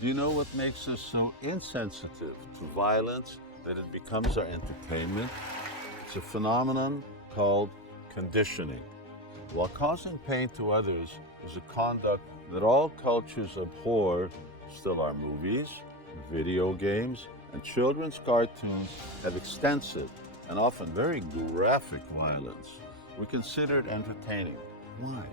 Do you know what makes us so insensitive to violence that it becomes our entertainment? It's a phenomenon called conditioning. While causing pain to others is a conduct that all cultures abhor, still our movies, video games, and children's cartoons have extensive and often very graphic violence. We consider it entertaining. Why?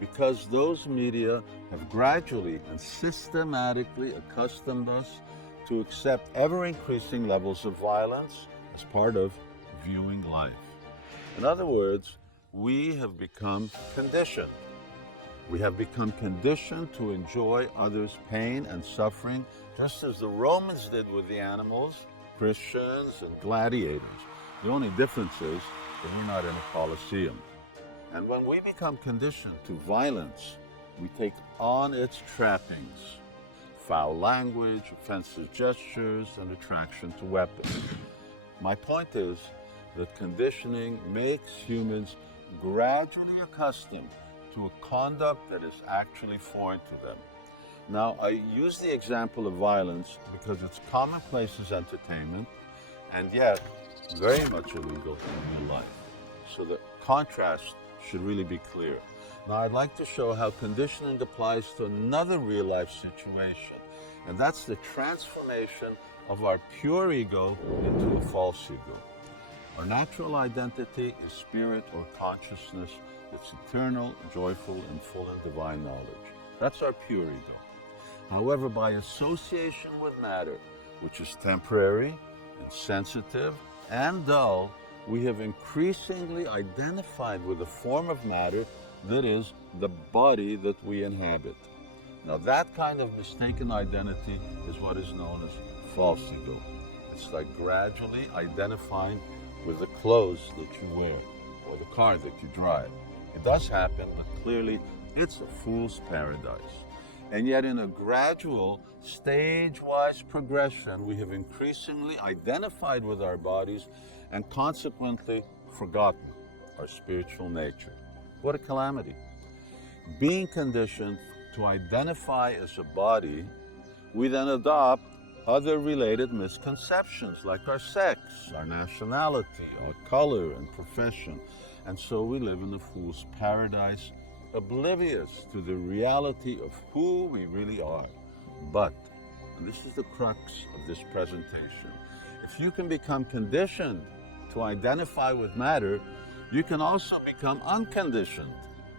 Because those media have gradually and systematically accustomed us to accept ever-increasing levels of violence as part of viewing life. In other words, we have become conditioned. We have become conditioned to enjoy others' pain and suffering, just as the Romans did with the animals, Christians, and gladiators. The only difference is that we're not in a coliseum. And when we become conditioned to violence, we take on its trappings: foul language, offensive gestures, and attraction to weapons. My point is that conditioning makes humans gradually accustomed to a conduct that is actually foreign to them. Now, I use the example of violence because it's commonplace as entertainment and yet very much illegal in real life. So the contrast should really be clear. Now, I'd like to show how conditioning applies to another real-life situation, and that's the transformation of our pure ego into a false ego. Our natural identity is spirit or consciousness that's eternal, joyful, and full in divine knowledge. That's our pure ego. However, by association with matter, which is temporary, insensitive, and dull, we have increasingly identified with a form of matter that is the body that we inhabit. Now, that kind of mistaken identity is what is known as false ego. It's like gradually identifying with the clothes that you wear or the car that you drive. It does happen, but clearly it's a fool's paradise. And yet in a gradual, stage-wise progression, we have increasingly identified with our bodies and consequently forgotten our spiritual nature. What a calamity. Being conditioned to identify as a body, we then adopt other related misconceptions like our sex, our nationality, our color, and profession. And so we live in a fool's paradise, oblivious to the reality of who we really are. But, and this is the crux of this presentation, if you can become conditioned to identify with matter, you can also become unconditioned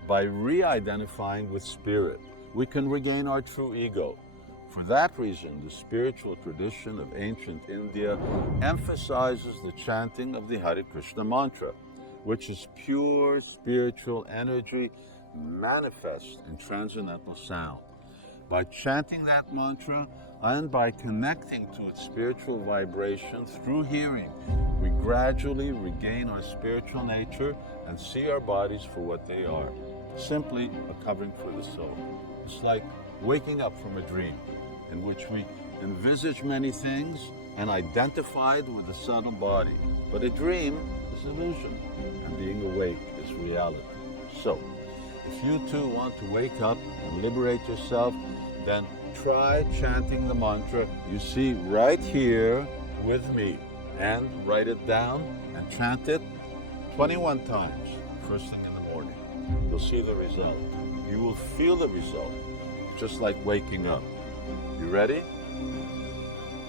by re-identifying with spirit. We can regain our true ego. For that reason, the spiritual tradition of ancient India emphasizes the chanting of the Hare Krishna mantra, which is pure spiritual energy manifest in transcendental sound. By chanting that mantra and by connecting to its spiritual vibration through hearing, we gradually regain our spiritual nature and see our bodies for what they are, simply a covering for the soul. It's like waking up from a dream in which we envisage many things and identified with the subtle body. But a dream is illusion, and being awake is reality. So, if you too want to wake up and liberate yourself, then try chanting the mantra you see right here with me, and write it down and chant it 21 times, first thing in the morning. You'll see the result. You will feel the result, just like waking up. You ready?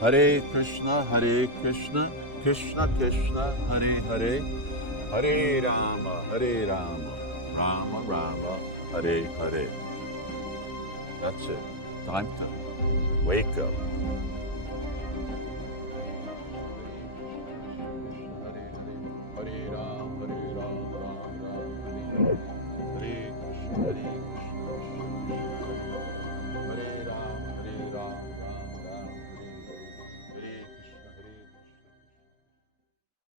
Hare Krishna, Krishna Krishna, Hare Hare, Hare Rama, Rama Rama, Hare Hare. That's it. Time to wake up.